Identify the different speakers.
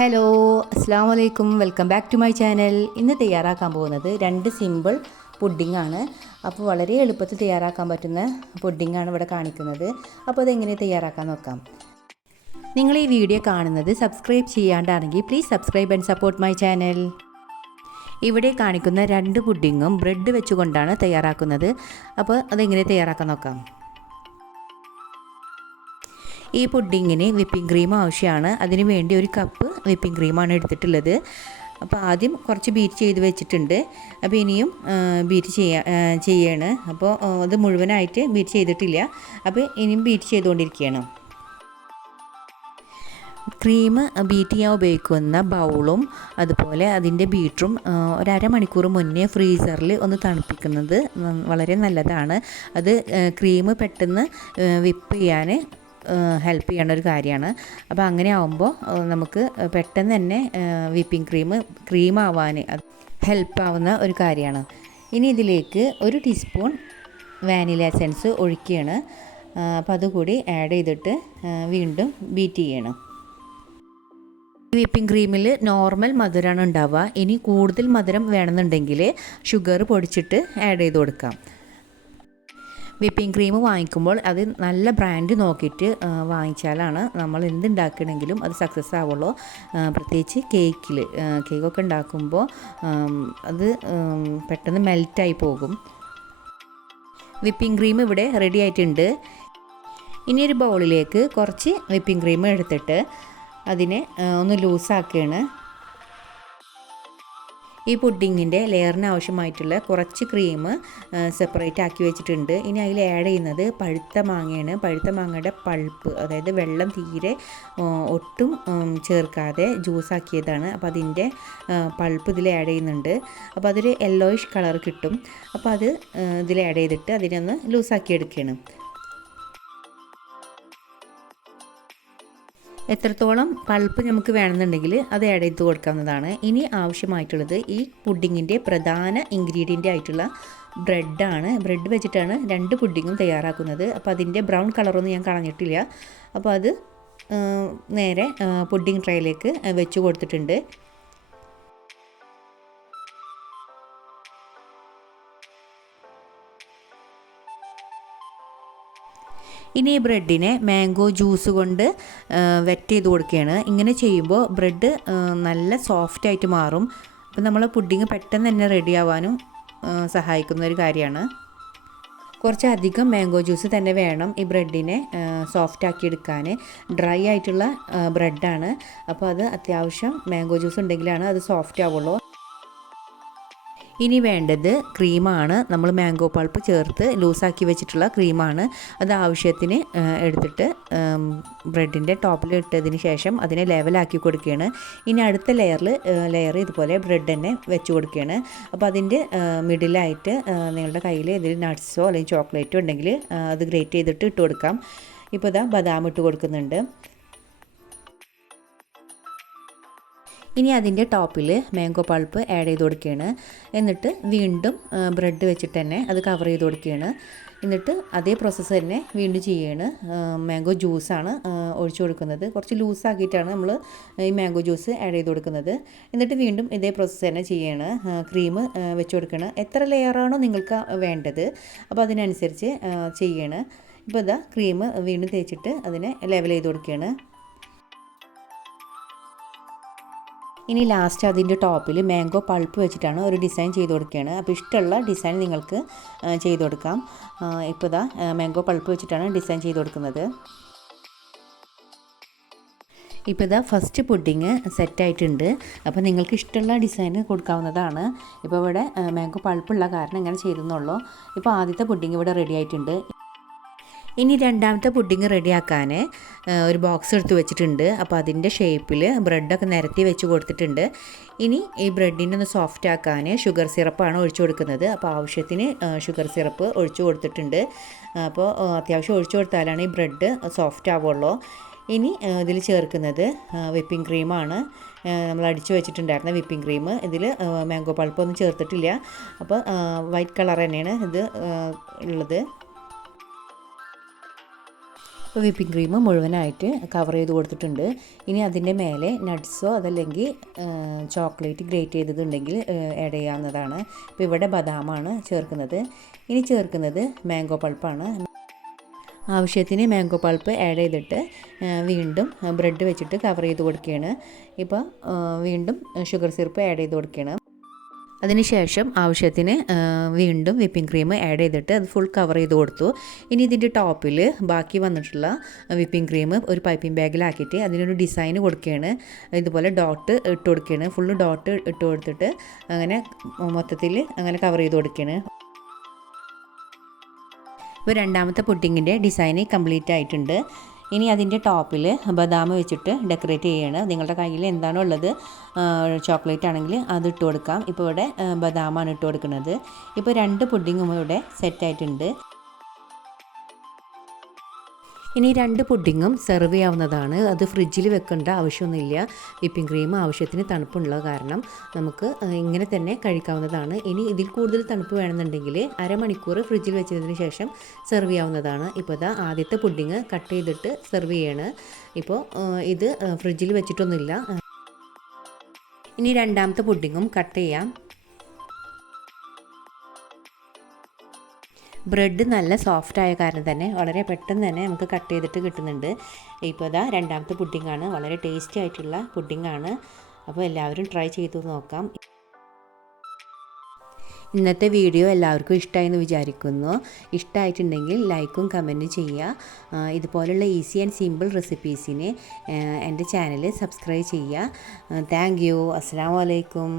Speaker 1: Hello അസ്സാം വലൈക്കും welcome back to my channel ഇന്ന് തയ്യാറാക്കാൻ പോകുന്നത് രണ്ട് സിമ്പിൾ പുഡിങ്ങാണ് അപ്പോൾ വളരെ എളുപ്പത്തിൽ തയ്യാറാക്കാൻ പറ്റുന്ന പുഡിങ്ങാണ് ഇവിടെ കാണിക്കുന്നത്. അപ്പോൾ അതെങ്ങനെ തയ്യാറാക്കാൻ നോക്കാം. നിങ്ങൾ ഈ വീഡിയോ കാണുന്നത് subscribe ചെയ്യാണ്ടാണെങ്കിൽ please subscribe and support my channel ഇവിടെ കാണിക്കുന്ന രണ്ട് പുഡിങ്ങും ബ്രെഡ് വെച്ചുകൊണ്ടാണ് തയ്യാറാക്കുന്നത്. അപ്പോൾ അതെങ്ങനെ തയ്യാറാക്കാൻ നോക്കാം. ഈ പുഡിങ്ങിന് വിപ്പിംഗ് ക്രീം ആവശ്യമാണ്. അതിനു വേണ്ടി ഒരു കപ്പ് വിപ്പിംഗ് ക്രീമാണ് എടുത്തിട്ടുള്ളത്. അപ്പോൾ ആദ്യം കുറച്ച് ബീറ്റ് ചെയ്ത് വെച്ചിട്ടുണ്ട്. അപ്പോൾ ഇനിയും ബീറ്റ് ചെയ്യാ ചെയ്യാണ്. അപ്പോൾ അത് മുഴുവനായിട്ട് ബീറ്റ് ചെയ്തിട്ടില്ല. അപ്പോൾ ഇനിയും ബീറ്റ് ചെയ്തുകൊണ്ടിരിക്കുകയാണ്. ക്രീം ബീറ്റ് ചെയ്യാൻ ഉപയോഗിക്കുന്ന ബൗളും അതുപോലെ അതിന്റെ ബീറ്ററും ഒരു അരമണിക്കൂർ മുന്നേ ഫ്രീസറിൽ ഒന്ന് തണുപ്പിക്കുന്നത് വളരെ നല്ലതാണ്. അത് ക്രീം പെട്ടെന്ന് വിപ്പ് ചെയ്യാൻ ഹെൽപ്പ് ചെയ്യേണ്ട ഒരു കാര്യമാണ്. അപ്പോൾ അങ്ങനെ ആവുമ്പോൾ നമുക്ക് പെട്ടെന്ന് തന്നെ വിപ്പിംഗ് ക്രീം ക്രീം ആവാൻ ഹെൽപ്പ് ആവുന്ന ഒരു കാര്യമാണ്. ഇനി ഇതിലേക്ക് ഒരു ടീസ്പൂൺ വാനില എസൻസ് ഒഴിക്കുകയാണ്. അപ്പോൾ അതുകൂടി ആഡ് ചെയ്തിട്ട് വീണ്ടും ബീറ്റ് ചെയ്യണം. വിപ്പിംഗ് ക്രീമിൽ നോർമൽ മധുരമാണ് ഉണ്ടാവുക. ഇനി കൂടുതൽ മധുരം വേണമെന്നുണ്ടെങ്കിൽ ഷുഗർ പൊടിച്ചിട്ട് ആഡ് ചെയ്ത് കൊടുക്കാം. വിപ്പിംഗ് ക്രീം വാങ്ങിക്കുമ്പോൾ അത് നല്ല ബ്രാൻഡ് നോക്കിയിട്ട് വാങ്ങിച്ചാലാണ് നമ്മൾ എന്തുണ്ടാക്കണമെങ്കിലും അത് സക്സസ് ആവുള്ളൂ. പ്രത്യേകിച്ച് കേക്കിൽ കേക്കൊക്കെ ഉണ്ടാക്കുമ്പോൾ അത് പെട്ടെന്ന് മെൽറ്റായി പോകും. വിപ്പിംഗ് ക്രീം ഇവിടെ റെഡി ആയിട്ടുണ്ട്. ഇനി ഒരു ബൗളിലേക്ക് കുറച്ച് വിപ്പിംഗ് ക്രീം എടുത്തിട്ട് അതിനെ ഒന്ന് ലൂസാക്കുകയാണ്. ഈ പുഡിങ്ങിന്റെ ലെയറിന് ആവശ്യമായിട്ടുള്ള കുറച്ച് ക്രീം സെപ്പറേറ്റ് ആക്കി വെച്ചിട്ടുണ്ട്. ഇനി അതിൽ ആഡ് ചെയ്യുന്നത് പഴുത്ത മാങ്ങയാണ്. പഴുത്ത മാങ്ങയുടെ പൾപ്പ് അതായത് വെള്ളം തീരെ ഒട്ടും ചേർക്കാതെ ജ്യൂസാക്കിയതാണ് അപ്പോൾ അതിന്റെ പൾപ്പ് ഇതിൽ ആഡ് ചെയ്യുന്നുണ്ട്. അപ്പോൾ അതൊരു യെല്ലോയിഷ് കളർ കിട്ടും. അപ്പോൾ അത് ഇതിൽ ആഡ് ചെയ്തിട്ട് അതിനൊന്ന് ലൂസാക്കി എടുക്കുകയാണ് എത്രത്തോളം പൾപ്പ് നമുക്ക് വേണമെന്നുണ്ടെങ്കിൽ അത് ആഡ് ചെയ്ത് കൊടുക്കാവുന്നതാണ്. ഇനി ആവശ്യമായിട്ടുള്ളത് ഈ പുഡിങ്ങിന്റെ പ്രധാന ഇൻഗ്രീഡിയന്റ് ആയിട്ടുള്ള ബ്രെഡാണ് ബ്രെഡ് വെച്ചിട്ടാണ് രണ്ട് പുഡിങ്ങും തയ്യാറാക്കുന്നത്. അപ്പോൾ അതിന്റെ ബ്രൗൺ കളറൊന്നും ഞാൻ കളഞ്ഞിട്ടില്ല. അപ്പോൾ അത് നേരെ പുഡിംഗ് ട്രേയിലേക്ക് വെച്ച് കൊടുത്തിട്ടുണ്ട്. ഇനി ഈ ബ്രെഡിനെ മാംഗോ ജ്യൂസ് കൊണ്ട് വെറ്റ് ചെയ്ത് കൊടുക്കുകയാണ്. ഇങ്ങനെ ചെയ്യുമ്പോൾ ബ്രെഡ് നല്ല സോഫ്റ്റ് ആയിട്ട് മാറും. അപ്പോൾ നമ്മൾ പുഡിങ് പെട്ടെന്ന് തന്നെ റെഡി ആവാനും സഹായിക്കുന്ന ഒരു കാര്യമാണ്. കുറച്ചധികം മാംഗോ ജ്യൂസ് തന്നെ വേണം ഈ ബ്രെഡിനെ സോഫ്റ്റ് ആക്കി എടുക്കാൻ ഡ്രൈ ആയിട്ടുള്ള ബ്രെഡാണ്. അപ്പോൾ അത് അത്യാവശ്യം മാംഗോ ജ്യൂസ് ഉണ്ടെങ്കിലാണ് അത് സോഫ്റ്റ് ആവുള്ളൂ. ഇനി വേണ്ടത് ക്രീമാണ്. നമ്മൾ മാംഗോ പൾപ്പ് ചേർത്ത് ലൂസാക്കി വെച്ചിട്ടുള്ള ക്രീമാണ്. അത് ആവശ്യത്തിന് എടുത്തിട്ട് ബ്രെഡിന്റെ ടോപ്പിൽ ഇട്ടതിന് ശേഷം അതിനെ ലെവലാക്കി കൊടുക്കുകയാണ്. ഇനി അടുത്ത ലെയറിൽ ലെയർ ഇതുപോലെ ബ്രെഡ് തന്നെ വെച്ച് കൊടുക്കുകയാണ്. അപ്പോൾ അതിന്റെ മിഡിലായിട്ട് നിങ്ങളുടെ കയ്യിൽ ഇതിൽ നട്ട്സോ അല്ലെങ്കിൽ ചോക്ലേറ്റോ ഉണ്ടെങ്കിൽ അത് ഗ്രേറ്റ് ചെയ്തിട്ട് ഇട്ട് കൊടുക്കാം. ഇപ്പോൾ ഇതാ ബദാം ഇട്ട് കൊടുക്കുന്നുണ്ട്. ഇനി അതിന്റെ ടോപ്പിൽ മാംഗോ പൾപ്പ് ആഡ് ചെയ്ത് കൊടുക്കുകയാണ്. എന്നിട്ട് വീണ്ടും ബ്രെഡ് വെച്ചിട്ട് തന്നെ അത് കവർ ചെയ്ത് കൊടുക്കുകയാണ്. എന്നിട്ട് അതേ പ്രോസസ്സ് തന്നെ വീണ്ടും ചെയ്യുകയാണ് മാംഗോ ജ്യൂസാണ് ഒഴിച്ചു കൊടുക്കുന്നത്. കുറച്ച് ലൂസാക്കിയിട്ടാണ് നമ്മൾ ഈ മാംഗോ ജ്യൂസ് ആഡ് ചെയ്ത് കൊടുക്കുന്നത്. എന്നിട്ട് വീണ്ടും ഇതേ പ്രോസസ്സ് തന്നെ ചെയ്യുകയാണ് ക്രീം വെച്ച് കൊടുക്കണം. എത്ര ലെയറാണോ നിങ്ങൾക്ക് വേണ്ടത് അപ്പോൾ അതിനനുസരിച്ച് ചെയ്യണം. ഇപ്പോൾ ഇതാ ക്രീം വീണ്ടും തേച്ചിട്ട് അതിനെ ലെവൽ ചെയ്ത് കൊടുക്കുകയാണ്. ഇനി ലാസ്റ്റ് അതിന്റെ ടോപ്പിൽ മാംഗോ പൾപ്പ് വെച്ചിട്ടാണ് ഒരു ഡിസൈൻ ചെയ്ത് കൊടുക്കുകയാണ് അപ്പോൾ ഇഷ്ടമുള്ള ഡിസൈൻ നിങ്ങൾക്ക് ചെയ്ത് കൊടുക്കാം. ഇപ്പോൾ ഇതാ മാംഗോ പൾപ്പ് വെച്ചിട്ടാണ് ഡിസൈൻ ചെയ്ത് കൊടുക്കുന്നത്. ഇപ്പോൾ ഇതാ ഫസ്റ്റ് പുഡിങ് സെറ്റായിട്ടുണ്ട് അപ്പോൾ നിങ്ങൾക്ക് ഇഷ്ടമുള്ള ഡിസൈൻ കൊടുക്കാവുന്നതാണ്. ഇപ്പോൾ ഇവിടെ മാംഗോ പൾപ്പുള്ള കാരണം ഇങ്ങനെ ചെയ്തെന്നുള്ളൂ ഇപ്പോൾ ആദ്യത്തെ പുഡിങ് ഇവിടെ റെഡി ആയിട്ടുണ്ട്. ഇനി രണ്ടാമത്തെ പുഡിങ് റെഡിയാക്കാൻ ഒരു ബോക്സ് എടുത്ത് വെച്ചിട്ടുണ്ട്. അപ്പോൾ അതിന്റെ ഷേപ്പിൽ ബ്രെഡൊക്കെ നിരത്തി വെച്ച് കൊടുത്തിട്ടുണ്ട്. ഇനി ഈ ബ്രെഡിനെ ഒന്ന് സോഫ്റ്റ് ആക്കാൻ ഷുഗർ സിറപ്പാണ് ഒഴിച്ചു കൊടുക്കുന്നത്. അപ്പോൾ ആവശ്യത്തിന് ഷുഗർ സിറപ്പ് ഒഴിച്ചു കൊടുത്തിട്ടുണ്ട്. അപ്പോൾ അത്യാവശ്യം ഒഴിച്ചു കൊടുത്താലാണ് ഈ ബ്രെഡ് സോഫ്റ്റ് ആവുള്ളൂ. ഇനി ഇതിൽ ചേർക്കുന്നത് വിപ്പിംഗ് ക്രീമാണ് നമ്മൾ അടിച്ചു വെച്ചിട്ടുണ്ടായിരുന്ന വിപ്പിംഗ് ക്രീം ഇതിൽ മാംഗോ പൾപ്പൊന്നും ചേർത്തിട്ടില്ല. അപ്പോൾ വൈറ്റ് കളർ തന്നെയാണ് ഇത് ഉള്ളത്. വിപ്പിംഗ് ക്രീം മുഴുവനായിട്ട് കവർ ചെയ്ത് കൊടുത്തിട്ടുണ്ട്. ഇനി അതിന്റെ മേലെ നട്ട്സോ അതല്ലെങ്കിൽ ചോക്ലേറ്റ് ഗ്രേറ്റ് ചെയ്തതുണ്ടെങ്കിൽ ആഡ് ചെയ്യാവുന്നതാണ്. ഇപ്പോൾ ഇവിടെ ബദാമാണ് ചേർക്കുന്നത്. ഇനി ചേർക്കുന്നത് മാംഗോ പൾപ്പാണ്. ആവശ്യത്തിന് മാംഗോ പൾപ്പ് ആഡ് ചെയ്തിട്ട് വീണ്ടും ബ്രെഡ് വെച്ചിട്ട് കവർ ചെയ്ത് കൊടുക്കുകയാണ്. ഇപ്പോൾ വീണ്ടും ഷുഗർ സിറപ്പ് ആഡ് ചെയ്ത് കൊടുക്കുകയാണ്. അതിനുശേഷം ആവശ്യത്തിന് വീണ്ടും വിപ്പിംഗ് ക്രീം ആഡ് ചെയ്തിട്ട് അത് ഫുൾ കവർ ചെയ്ത് കൊടുത്തു. ഇനി ഇതിന്റെ ടോപ്പിൽ ബാക്കി വന്നിട്ടുള്ള വിപ്പിംഗ് ക്രീം ഒരു പൈപ്പിംഗ് ബാഗിലാക്കിയിട്ട് അതിനൊരു ഡിസൈൻ കൊടുക്കുകയാണ്. ഇതുപോലെ ഡോട്ട് ഇട്ട് കൊടുക്കുകയാണ്. ഫുള്ള് ഡോട്ട് ഇട്ട് കൊടുത്തിട്ട് അങ്ങനെ മൊത്തത്തിൽ അങ്ങനെ കവർ ചെയ്ത് കൊടുക്കുകയാണ്. ഇപ്പോൾ രണ്ടാമത്തെ പുഡിങ്ങിന്റെ ഡിസൈൻ കംപ്ലീറ്റ് ആയിട്ടുണ്ട്. ഇനി അതിന്റെ ടോപ്പിൽ ബദാം വെച്ചിട്ട് ഡെക്കറേറ്റ് ചെയ്യണം. നിങ്ങളുടെ കയ്യിൽ എന്താണോ ഉള്ളത് ചോക്ലേറ്റ് ആണെങ്കിൽ അത് ഇട്ട് കൊടുക്കാം. ഇപ്പോൾ ഇവിടെ ബദാമാണ് ഇട്ട് കൊടുക്കുന്നത്. ഇപ്പോൾ രണ്ട് പുഡിങ്ങും ഇവിടെ സെറ്റായിട്ടുണ്ട് ഇനി രണ്ട് പുഡിങ്ങും സെർവ് ചെയ്യാവുന്നതാണ്. അത് ഫ്രിഡ്ജിൽ വെക്കേണ്ട ആവശ്യമൊന്നുമില്ല. വിപ്പിംഗ് ക്രീം ആവശ്യത്തിന് തണുപ്പുള്ള കാരണം നമുക്ക് ഇങ്ങനെ തന്നെ കഴിക്കാവുന്നതാണ്. ഇനി ഇതിൽ കൂടുതൽ തണുപ്പ് വേണമെന്നുണ്ടെങ്കിൽ അരമണിക്കൂർ ഫ്രിഡ്ജിൽ വെച്ചതിന് ശേഷം സെർവ് ചെയ്യാവുന്നതാണ്. ഇപ്പോൾ ഇതാ ആദ്യത്തെ പുഡിങ് കട്ട് ചെയ്തിട്ട് സെർവ് ചെയ്യാണ്. ഇപ്പോൾ ഇത് ഫ്രിഡ്ജിൽ വെച്ചിട്ടൊന്നുമില്ല. ഇനി രണ്ടാമത്തെ പുഡിങ്ങും കട്ട് ചെയ്യാം. ബ്രെഡ് നല്ല സോഫ്റ്റ് ആയ കാരണം തന്നെ വളരെ പെട്ടെന്ന് തന്നെ നമുക്ക് കട്ട് ചെയ്തിട്ട് കിട്ടുന്നുണ്ട്. ഇപ്പോൾ ഇതാ രണ്ടാമത്തെ പുഡിങ്ങാണ് വളരെ ടേസ്റ്റി ആയിട്ടുള്ള പുഡിങ്ങാണ് അപ്പോൾ എല്ലാവരും ട്രൈ ചെയ്ത് നോക്കാം. ഇന്നത്തെ വീഡിയോ എല്ലാവർക്കും ഇഷ്ടമായി എന്ന് വിചാരിക്കുന്നു. ഇഷ്ടമായിട്ടുണ്ടെങ്കിൽ ലൈക്കും കമന്റും ചെയ്യുക. ഇതുപോലുള്ള ഈസി ആൻഡ് സിമ്പിൾ റെസിപ്പീസിന് എന്റെ ചാനൽ സബ്സ്ക്രൈബ് ചെയ്യുക. Thank you. അസ്സാം വലൈക്കും